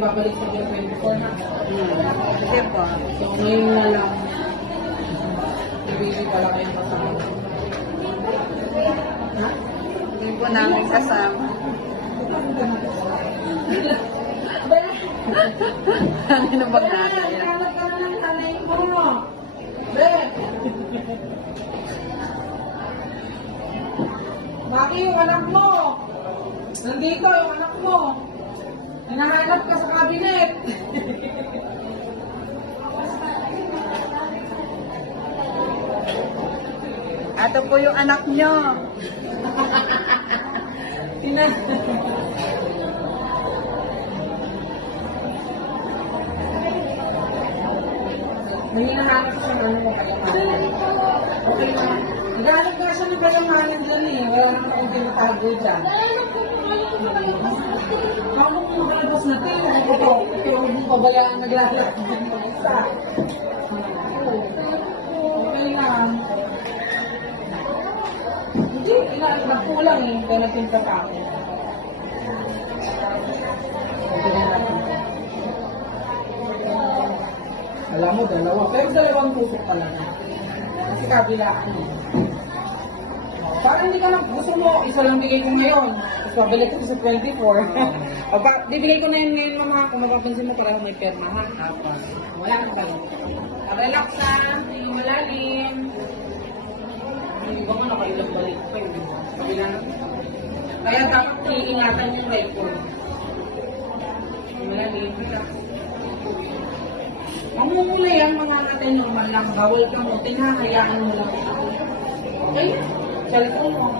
Babalik sa 24 na. Hindi po. So, ngayon na lang, ibigay pala kayong kasama. Ha? Hindi po namin kasama. Ano bang nanay yan? Nagkalat ka na ng nanay mo. Beth! Maki, yung anak mo. Nandito yung anak mo. Hinahanap ka sa cabinet. Ito po yung anak nyo. May hinahanap siya ng ano mo kayamanan. Okay lang. Naghanap nga siya ng kayamanan dyan eh. Wala naman akong tinatago dyan. Paano kung makalabas natin? Ano ko to? Ito yung pabayaan naglalak. Isa. Okay lang. Hindi, nagkulang eh. Kaya natinta sa akin. Okay natin. Alam mo, dalawa. Pero dalawang tusok talaga. Kasi kabilaan eh. Parang hindi ka lang, gusto mo, isa lang bigay ko ngayon. Tapos pabalik ko sa 24. O ba, bibigay ko na yun ngayon, mama. Kung mapapansin mo, parang may perma, ha? Tapos, wala ka tayo. Relax ha, hindi malalim. Hindi ba nga nakailang balik pa yun? Kabila na. Kaya dapat iingatan yung record. Hindi malalim, relax. Mamumula yan, mga natin normal lang. Bawal ka mo, tinahayaan mo lang. Okay? Cellphone mo.